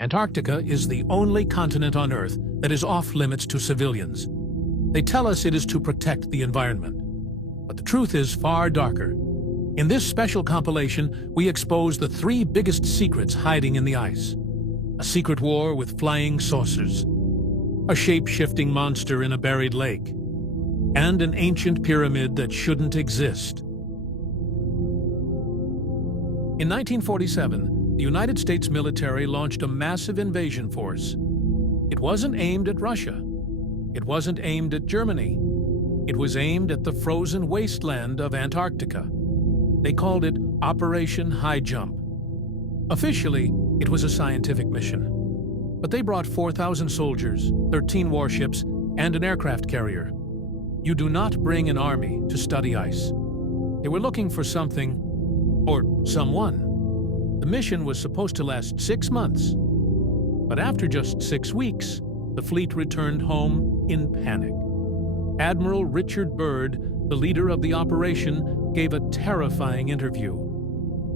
Antarctica is the only continent on Earth that is off-limits to civilians. They tell us it is to protect the environment. But the truth is far darker. In this special compilation, we expose the 3 biggest secrets hiding in the ice. A secret war with flying saucers, a shape-shifting monster in a buried lake, and an ancient pyramid that shouldn't exist. In 1947, the United States military launched a massive invasion force. It wasn't aimed at Russia. It wasn't aimed at Germany. It was aimed at the frozen wasteland of Antarctica. They called it Operation Highjump. Officially, it was a scientific mission. But they brought 4,000 soldiers, 13 warships, and an aircraft carrier. You do not bring an army to study ice. They were looking for something, or someone. The mission was supposed to last 6 months. But after just 6 weeks, the fleet returned home in panic. Admiral Byrd, the leader of the operation, gave a terrifying interview.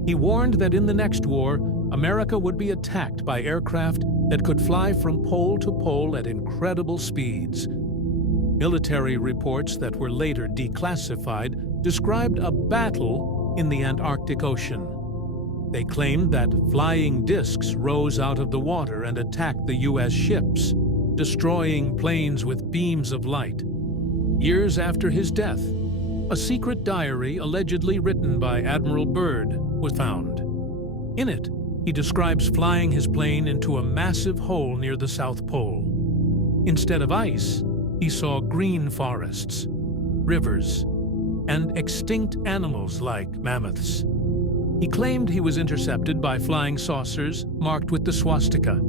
He warned that in the next war, America would be attacked by aircraft that could fly from pole to pole at incredible speeds. Military reports that were later declassified described a battle in the Antarctic Ocean. They claimed that flying discs rose out of the water and attacked the U.S. ships, destroying planes with beams of light. Years after his death, a secret diary allegedly written by Admiral Byrd was found. In it, he describes flying his plane into a massive hole near the South Pole. Instead of ice, he saw green forests, rivers, and extinct animals like mammoths. He claimed he was intercepted by flying saucers marked with the swastika.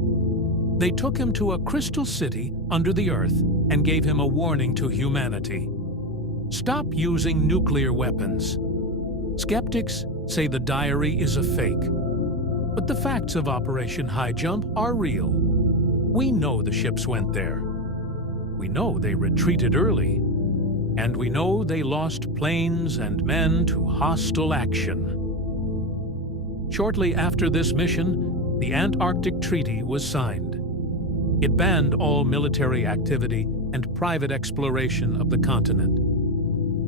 They took him to a crystal city under the earth and gave him a warning to humanity. Stop using nuclear weapons. Skeptics say the diary is a fake. But the facts of Operation Highjump are real. We know the ships went there. We know they retreated early. And we know they lost planes and men to hostile action. Shortly after this mission, the Antarctic Treaty was signed. It banned all military activity and private exploration of the continent.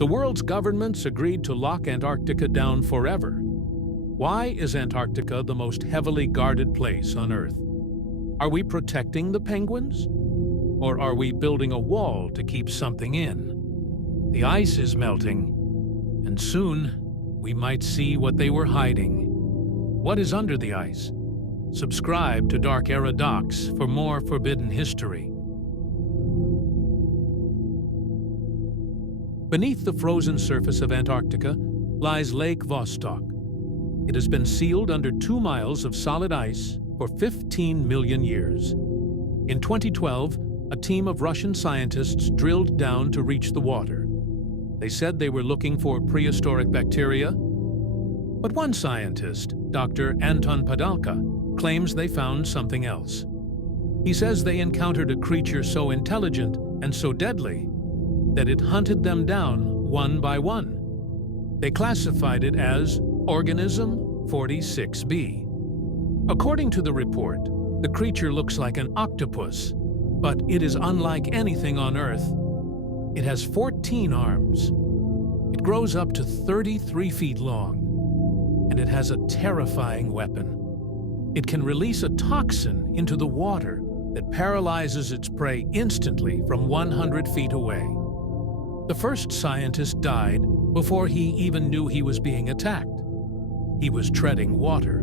The world's governments agreed to lock Antarctica down forever. Why is Antarctica the most heavily guarded place on Earth? Are we protecting the penguins? Or are we building a wall to keep something in? The ice is melting, and soon we might see what they were hiding. What is under the ice? Subscribe to Dark Era Docs for more forbidden history. Beneath the frozen surface of Antarctica lies Lake Vostok. It has been sealed under 2 miles of solid ice for 15 million years. In 2012, a team of Russian scientists drilled down to reach the water. They said they were looking for prehistoric bacteria. But one scientist, Dr. Anton Padalka, claims they found something else. He says they encountered a creature so intelligent and so deadly that it hunted them down one by one. They classified it as Organism 46B. According to the report, the creature looks like an octopus, but it is unlike anything on Earth. It has 14 arms. It grows up to 33 feet long, and it has a terrifying weapon. It can release a toxin into the water that paralyzes its prey instantly from 100 feet away. The first scientist died before he even knew he was being attacked. He was treading water,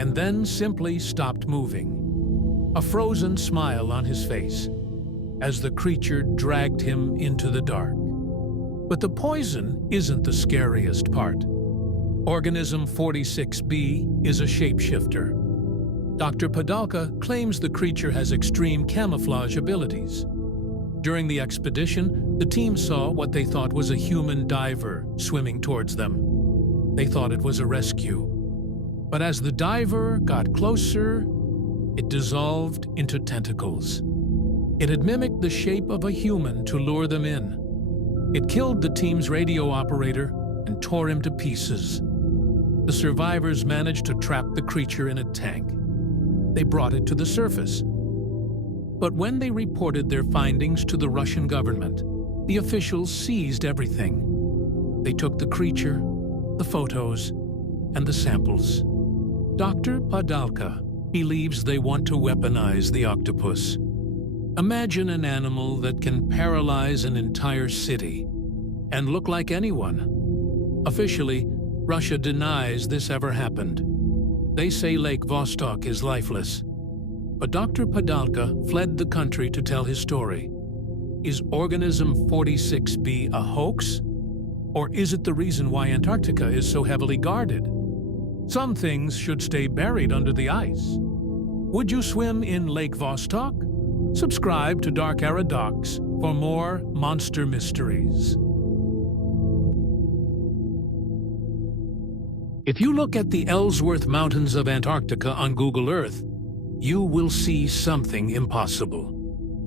and then simply stopped moving, a frozen smile on his face, as the creature dragged him into the dark. But the poison isn't the scariest part. Organism 46B is a shapeshifter. Dr. Padalka claims the creature has extreme camouflage abilities. During the expedition, the team saw what they thought was a human diver swimming towards them. They thought it was a rescue. But as the diver got closer, it dissolved into tentacles. It had mimicked the shape of a human to lure them in. It killed the team's radio operator and tore him to pieces. The survivors managed to trap the creature in a tank. they brought it to the surface. But when they reported their findings to the Russian government, the officials seized everything. They took the creature, the photos, and the samples. Dr. Padalka believes they want to weaponize the octopus. Imagine an animal that can paralyze an entire city and look like anyone. Officially, Russia denies this ever happened. They say Lake Vostok is lifeless. But Dr. Padalka fled the country to tell his story. Is organism 46b a hoax? Or is it the reason why Antarctica is so heavily guarded? Some things should stay buried under the ice. Would you swim in Lake Vostok? Subscribe to Dark Era Docs for more monster mysteries. If you look at the Ellsworth Mountains of Antarctica on Google Earth, you will see something impossible.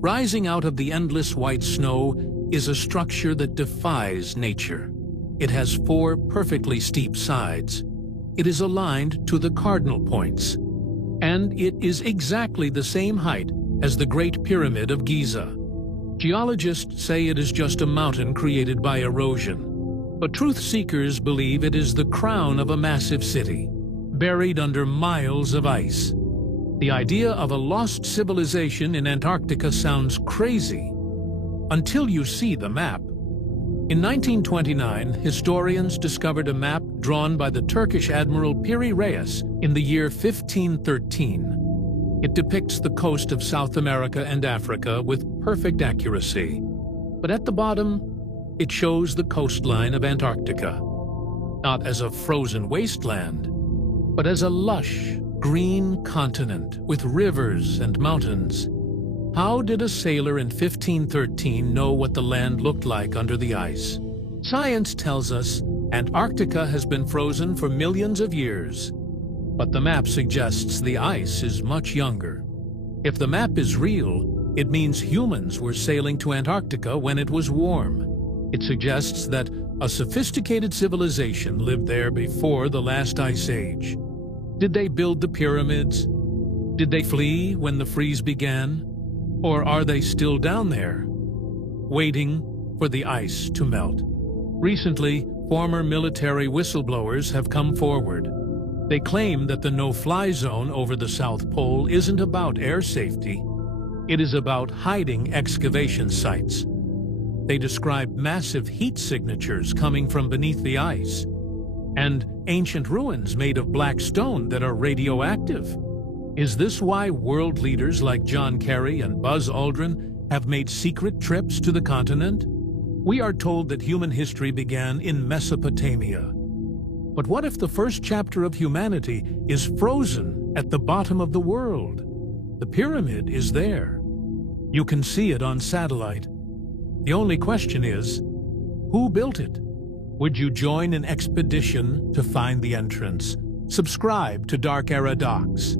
Rising out of the endless white snow is a structure that defies nature. It has 4 perfectly steep sides. It is aligned to the cardinal points. And it is exactly the same height as the Great Pyramid of Giza. Geologists say it is just a mountain created by erosion. But truth seekers believe it is the crown of a massive city, buried under miles of ice. The idea of a lost civilization in Antarctica sounds crazy, until you see the map. In 1929, historians discovered a map drawn by the Turkish Admiral Piri Reis in the year 1513. It depicts the coast of South America and Africa with perfect accuracy. But at the bottom, it shows the coastline of Antarctica, not as a frozen wasteland, but as a lush, green continent with rivers and mountains. How did a sailor in 1513 know what the land looked like under the ice? Science tells us Antarctica has been frozen for millions of years, but the map suggests the ice is much younger. If the map is real, it means humans were sailing to Antarctica when it was warm. It suggests that a sophisticated civilization lived there before the last ice age. Did they build the pyramids? Did they flee when the freeze began? Or are they still down there, waiting for the ice to melt? Recently, former military whistleblowers have come forward. They claim that the no-fly zone over the South Pole isn't about air safety. It is about hiding excavation sites. They describe massive heat signatures coming from beneath the ice, and ancient ruins made of black stone that are radioactive. Is this why world leaders like John Kerry and Buzz Aldrin have made secret trips to the continent? We are told that human history began in Mesopotamia. But what if the first chapter of humanity is frozen at the bottom of the world? The pyramid is there. You can see it on satellite. The only question is, who built it? Would you join an expedition to find the entrance? Subscribe to Dark Era Docs.